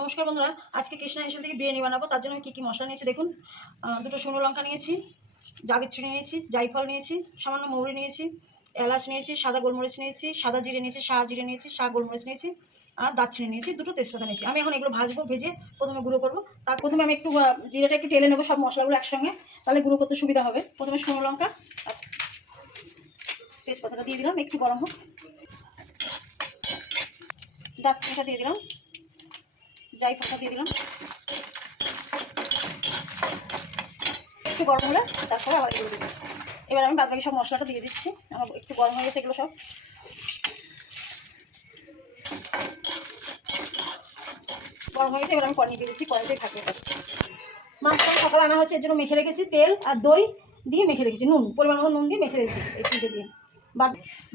নমস্কার বন্ধুরা, আজকে কৃষ্ণা এসে থেকে বিরিয়ানি বানাবো। তার জন্য আমি কী কী মশলা নিয়েছি দেখুন। দুটো শুকনো লঙ্কা নিয়েছি, জাবিত্রী নিয়েছি, জায়ফল নিয়েছি, সামান্য মৌরি নিয়েছি, এলাচ নিয়েছি, সাদা গোলমরিচ নিয়েছি, সাদা জিরে নিয়েছি, শাহ জিরে নিয়েছি, শাহ গোলমরিচ নিয়েছি, আর দারচিনি নিয়েছি, দুটো তেজপাতা নিয়েছি। আমি এখন এগুলো ভাজবো, ভেজে প্রথমে গুঁড়ো করবো। তার প্রথমে আমি একটু জিরেটা একটু টেলে নেবো সব মশলাগুলো একসঙ্গে, তাহলে গুঁড়ো করতে সুবিধা হবে। প্রথমে শুকনো লঙ্কা আর তেজপাতাটা দিয়ে দিলাম, একটু গরম হোক। দারচিনিটা দিয়ে দিলাম, জায়ফলটা দিয়ে দিলাম, একটু গরম হলে তারপরে আবার এগুলো দিলাম। এবার আমি বাদবাকি সব মশলাটা দিয়ে দিচ্ছি। আমার একটু গরম হয়ে গেছে এগুলো সব। গরম হয়ে গেছে, এবার আমি কড়াই দিয়ে দিচ্ছি, কড়াইতেই থাকে। মাছটা সকালে আনা হচ্ছে, এর জন্য মেখে রেখেছি, তেল আর দই দিয়ে মেখে রেখেছি, নুন পরিমাণ মতো নুন দিয়ে মেখে রেখেছি এই পিঠে দিয়ে।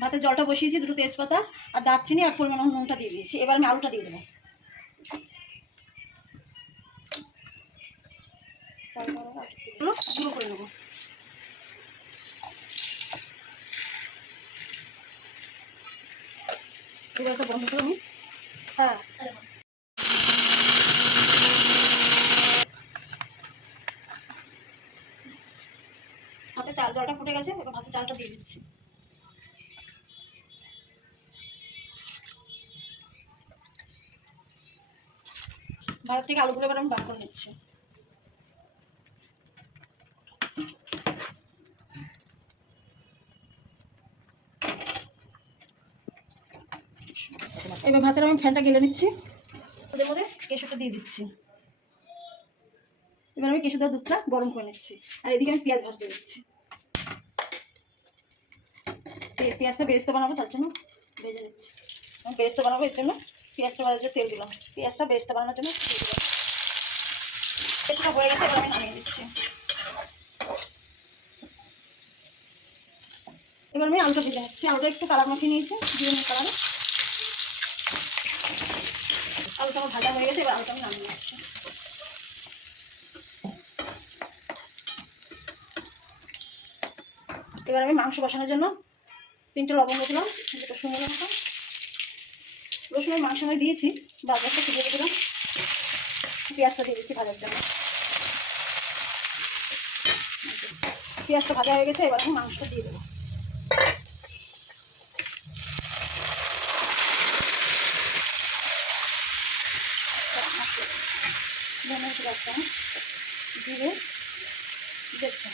ভাতের জলটা বসিয়েছি, দুটো তেজপাতা আর দারচিনি আর পরিমাণ মতো নুনটা দিয়ে দিয়েছি। এবার আমি আলুটা দিয়ে দেবো। গুঁড়ো করে নেবো। এবার একটা বন্ধ করে আমি হ্যাঁ ভাতে চাল জলটা ফুটে গেছে, এবার ভাতে চালটা দিয়ে দিচ্ছি। ভাত থেকে আলুগুলো এবার আমি বার করে নিচ্ছি। এবার ভাতের আমি ফ্যানটা গেলে নিচ্ছি, ওদের মধ্যে কেশরটা দিয়ে দিচ্ছি। এবার আমি কেশর দেওয়া দুধটা গরম করে নিচ্ছি, আর এদিকে আমি পেঁয়াজ ভাজতে দিচ্ছি। পেঁয়াজটা বেরেস্তা বানাবো, তার জন্য ভেজে নিচ্ছি। আমি বেরেস্তা বানাবো, এর জন্য পেঁয়াজটা ভাজার জন্য তেল দিলাম। পেঁয়াজটা বেরেস্তা বানানোর জন্য তেল দিলাম। পেঁয়াজটা হয়ে গেছে, এবার আমি নামিয়ে দিচ্ছি। এবার আমি আলুটা ভেজে নিচ্ছি। আলুটা একটু কালার মাখিয়ে নিয়েছি, বিরিয়ানির কালারে। আলুটা আমার ভাজা হয়ে গেছে, এবার আলুটা আমি নামিয়ে নিচ্ছি। এবার আমি মাংস বসানোর জন্য 3টে লবঙ্গ দিলাম, 2টো শুকনো লঙ্কা, রসুনের মাংস আমি দিয়েছি, বাজারটা ফুটে দিলাম। পেঁয়াজটা দিয়ে দিচ্ছি ভাজার জন্য। পেঁয়াজটা ভাজা হয়ে গেছে, এবার আমি মাংসটা দিয়ে দেবো। জিরে দেখছেন,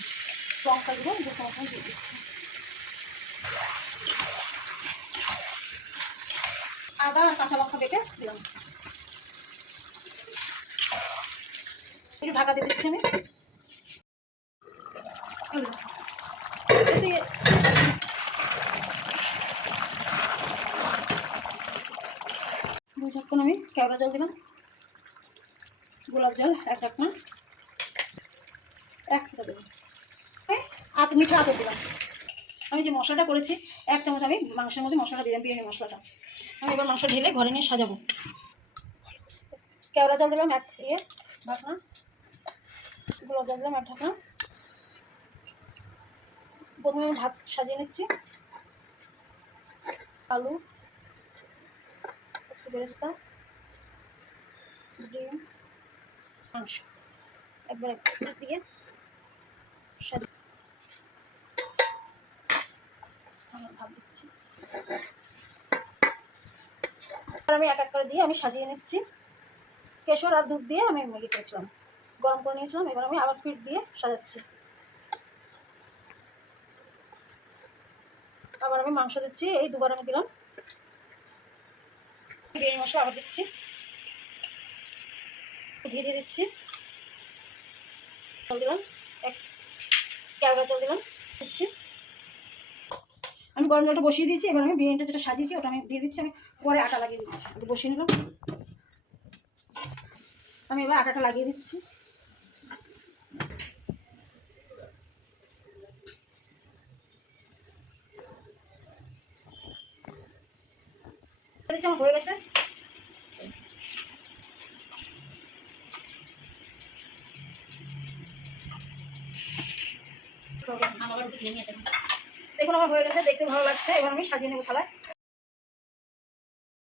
লঙ্কা গুঁড়ো 2 চামচ দিয়ে দিচ্ছি। আদা আর কাঁচা লঙ্কা বেটে দিলাম। একটু ঢাকা দিয়ে দিচ্ছি আমি। ঢাকনা আমি কেওড়া জল দিলাম, গোলাপ জল 1 ঢাকনা, 1 ফোঁটা দেবো, মিঠা আতর দিলাম। আমি যে মশলাটা করেছি 1 চামচ আমি মাংসের মধ্যে মশলাটা দিলাম, বিরিয়ানি মশলাটা। আমি এবার মাংস ঢেলে ঘরে নিয়ে সাজাবো। কেওড়া জল দিলাম 1 ঢাকনা, গোলাপ জল দিলাম 1 ঢাকনা। প্রথমে আমি ভাত সাজিয়ে নিচ্ছি। আলু, একটু বেরেস্তা, ডিম, মাংস একবার দিয়ে সাজিয়ে ভাত দিচ্ছি। আমি 1 করে দিয়ে আমি সাজিয়ে নিচ্ছি। কেশর আর দুধ দিয়ে আমি ম্যাগি করেছিলাম, গরম করে নিয়েছিলাম। এবার আমি আবার ফিট দিয়ে সাজাচ্ছি। আবার আমি মাংস দিচ্ছি, এই 2বার আমি দিলাম। বিরিয়ানি মশলা আবার দিচ্ছি, ঘি দিয়ে দিচ্ছি, জল দিলাম, 1 কেওড়া জল দিলাম দিচ্ছি। আমি গরম জলটা বসিয়ে দিয়েছি। এবার আমি বিরিয়ানিটা যেটা সাজিয়েছি ওটা আমি দিয়ে দিচ্ছি। আমি পরে আটা লাগিয়ে দিচ্ছি, বসিয়ে নিলাম। আমি এবার আটাটা লাগিয়ে দিচ্ছি। আমার হয়ে গেছে। দেখুন আমার হয়ে গেছে, দেখতে ভালো লাগছে। এবার আমি সাজিয়ে নেবো থালায়।